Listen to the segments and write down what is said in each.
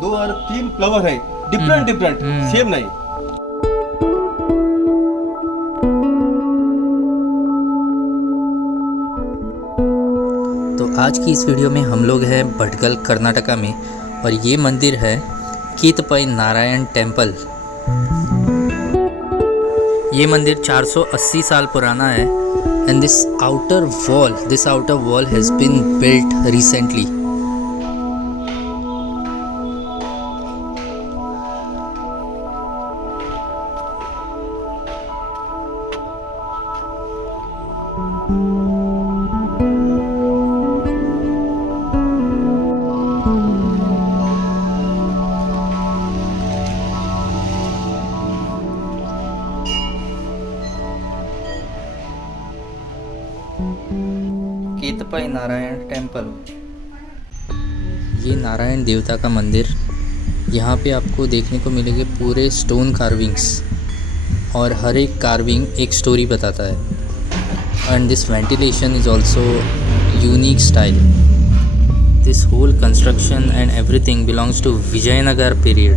दो और तीन फ्लावर है, डिफरेंट डिफरेंट, सेम नहीं। तो आज की इस वीडियो में हम लोग हैं भटकल कर्नाटका में और ये मंदिर है कीतपई नारायण टेम्पल। ये मंदिर 480 साल पुराना है and this outer wall has been built recently. कीतपई नारायण टेम्पल, ये नारायण देवता का मंदिर। यहाँ पे आपको देखने को मिलेंगे पूरे स्टोन कार्विंग्स और हर एक कार्विंग एक स्टोरी बताता है। And this ventilation is also unique style. This whole construction and everything belongs to Vijayanagara period.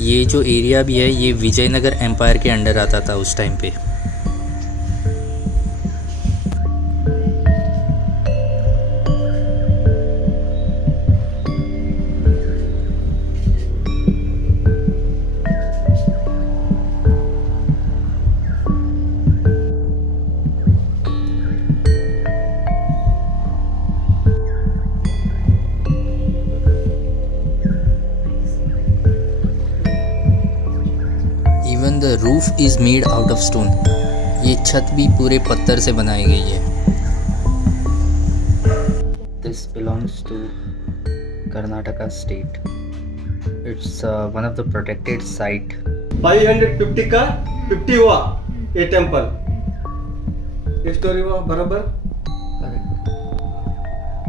ये जो एरिया भी है ये विजयनगर एम्पायर के अंडर आता था उस टाइम पे। Even the roof is made out of stone. ये छत भी पूरे पत्थर से बनाई गई है। This belongs to Karnataka state. It's one of the protected site. 550 का 50 हुआ ये टेम्पल। ये स्टोरी हुआ बराबर।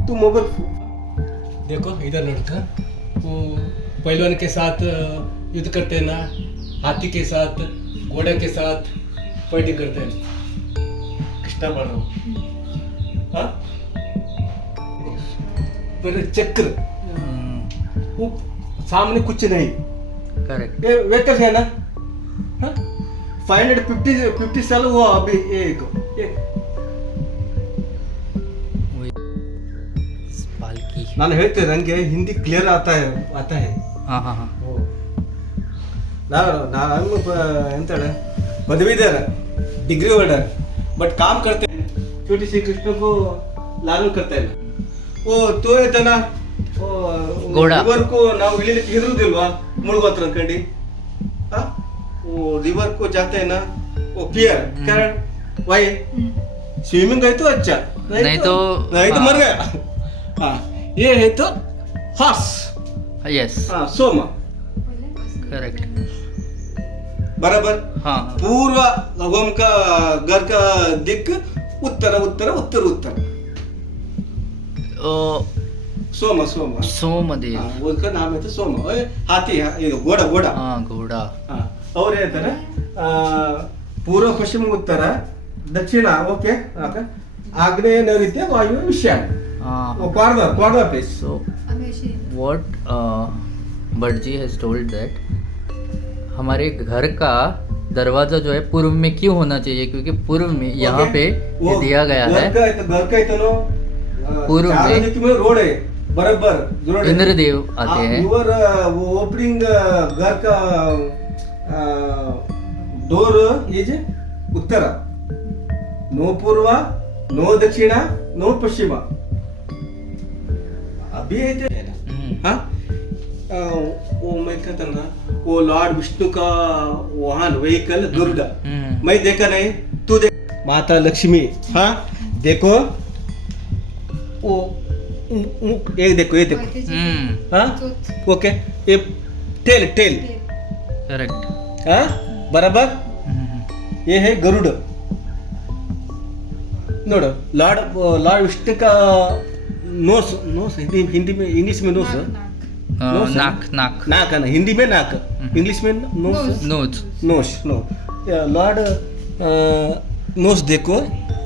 तू मोबाइल देखो इधर लड़का वो पहलवान के साथ युद्ध करते हैं ना, हाथी के साथ, घोड़े के साथ फाइटिंग करते हैं। कृष्णा बढ़ रहा हूँ, हाँ? पर चक्र वो सामने कुछ नहीं। करेक्ट। ये वेटर है ना, हाँ? 550 साल हुआ अभी एक पालकी। ನಾನು ಹೇಳ್ತೇನೆ, ನನಗೆ ಹಿಂದಿ ಕ್ಲಿಯರ್ आता है। हाँ हाँ हाँ। ನಾನು ಎಂತಾಳೆ पदवीधर डिग्री होल्डर बट काम करते हैं छोटी श्री कृष्ण को लालन करता है। वो तो है ना वो घोड़ा। रिवर को ನಾವು ಇಳಿಲಿಕ್ಕೆ ಹೆದರುದಿಲ್ವಾ ಮುಳುಗೋತ್ರ ಅನ್ಕಂಡಿ, हाँ? वो रिवर को जाते हैं ना वो फियर कारण वाई स्विमिंग है तो अच्छा, नहीं तो मर गया। हाँ ये है तो हॉर्स। यस। हाँ सोमा करेक्ट। बराबर। हाँ। पूर्व भगवान का घर का दिक उत्तर उत्तर उत्तर उत्तर। सोमा सोमा सोमदेव। हाँ, उसका नाम है तो सोमा। ओए, हाथी ये घोड़ा घोड़ा। हाँ घोड़ा। हाँ और ಹೇಳ್ತಾರೆ पूर्व पश्चिम उत्तर दक्षिण ओके ಆಗ್ನೇಯ ನೈಋತ್ಯ ವಾಯು ಈಶಾನ್ಯ। हाँ। वो कॉर्नर प्लेस। So what भटजी has told that हमारे घर का दरवाजा जो है पूर्व में क्यों होना चाहिए, क्योंकि पूर्व में यहाँ पे ये दिया गया है घर का इतना पूर्व में रोड है बराबर। इंद्रदेव आते हैं। यूर वो ओपनिंग घर का डोर इज उत्तर, नो पूर्व, नो दक्षिण, नो पश्चिम। अभी हाँ वो मैं कहता ना वो लॉर्ड विष्णु का वाहन व्हीकल गरुड़। मैं देखा नहीं, तू देख। माता लक्ष्मी, हाँ देखो वो ये देखो हाँ ओके ये टेल करेक्ट। हाँ बराबर। ये है गरुड़। नोड़ लॉर्ड विष्णु का नोस हिंदी में इंग्लिश में नोस नाक नाक नाक है ना, हिंदी में नाक, इंग्लिश में nose. Nose no lord nose देखो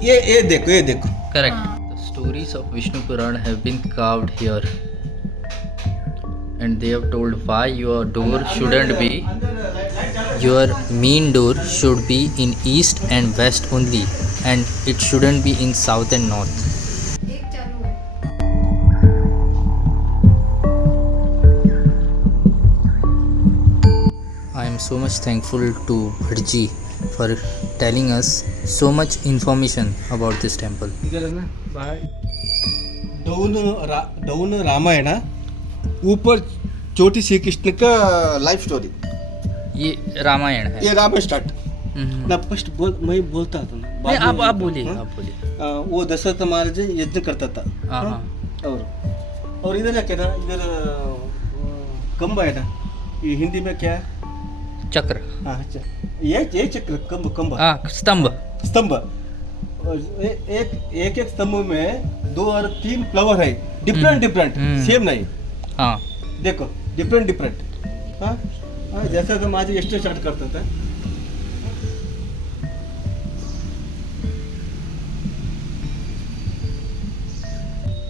ये देखो। Correct. The stories of Vishnu Puran have been carved here. and they have told why your door shouldn't be, your main door should be in east and west only, and it shouldn't be in south and north. I am so much thankful to Bhadji for telling us so much information about this temple. इधर है ना बाहर down Ramayan, ऊपर छोटी श्री कृष्ण का life story. ये रामायण है. ये रामायण स्टार्ट हम्म. ना फर्स्ट मैं बोलता था ना, बाद नहीं, में- आप बोलिए, हाँ? आप बोलिए. वो दशरथ महाराज यज्ञ करता था. हाँ, हाँ? और इधर क्या ना, इधर कंब है ना, ये हिंदी में क्या है? चक्र. हाँ अच्छा, ये चक्र कंब हाँ, स्तंभ. स्तंभ. और एक स्तंभ में 2 और 3 फ्लावर है, डिफरेंट डिफरेंट, हम्म. सेम नहीं. हाँ. देखो डिफरेंट डिफरेंट. हाँ हाँ, जैसा तो आज ಎಷ್ಟು स्टार्ट करता था.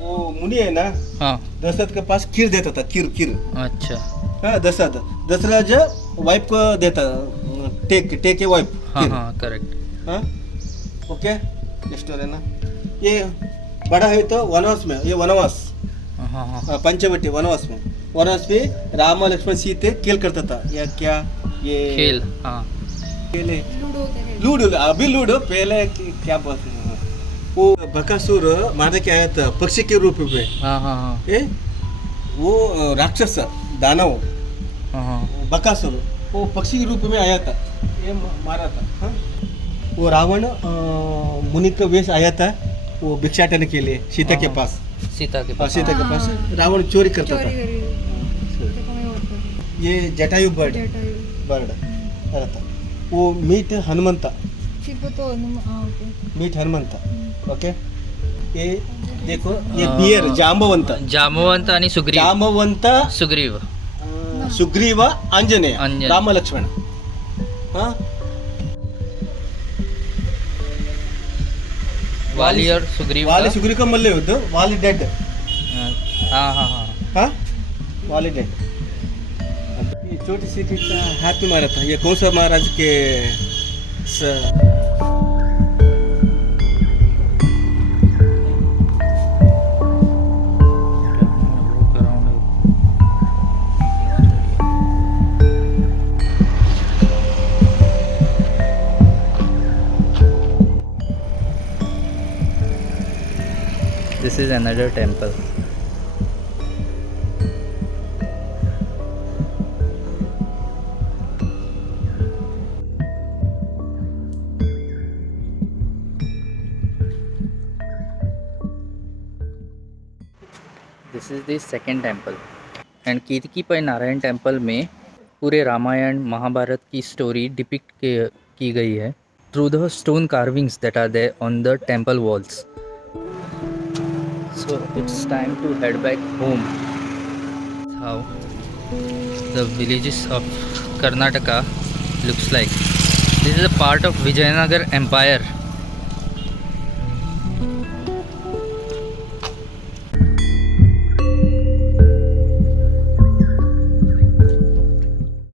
वो मुनि है ना, हाँ. दशरथ के पास खीर देता था, खीर. अच्छा. हाँ, दशरथ वाइफ को देता, टेक ए वाइफ. हाँ हाँ, करेक्ट. हाँ ओके, स्टोरी है ना. ये बड़ा है तो वनवास में, ये वनवास हाँ हाँ. पंचवटी वनवास पे राम लक्ष्मण सीते खेल करता था. या क्या ये खेल. हाँ. खेल है? लूडो. अभी लूडो, पहले क्या बोलते हैं, वो बकासुर मारने के आया था पक्षी के रूप में. हाँ हाँ हाँ. वो राक्षस दानव हाँ हाँ. बकासुर, वो पक्षी के रूप में आया था, ये मारा था. हाँ? वो रावण मुनि का वेश आया था, वो भिक्षाटन के लिए सीता के हाँ. पास. सीता के और पास. सीता के पास रावण चोरी करता था. ये जटायु बर्ड था. वो meet Hanumanta, meet Hanumanta. Okay, ये देखो, ये बियर जांबवंत. जांबवंत आणि सुग्रीव. जांबवंत, सुग्रीव. सुग्रीव, आंजनेय, आंजनेय. राम लक्ष्मण. हाँ, वाली और सुग्रीव. वाली सुग्रीव का मल्ल युद्ध. वाली डेड. हाँ हाँ हाँ. हाँ, वाली डेड. ये छोटी सी हाथ में मारा था. ये कौन सा महाराज के This is another temple. This is the second temple. And Kirtipur Narayan temple में पूरे रामायण महाभारत की स्टोरी डिपिक्ट की गई है through the stone carvings that are there on the temple walls. So it's time to head back home. How the villages of Karnataka looks like. This is a part of Vijayanagar Empire.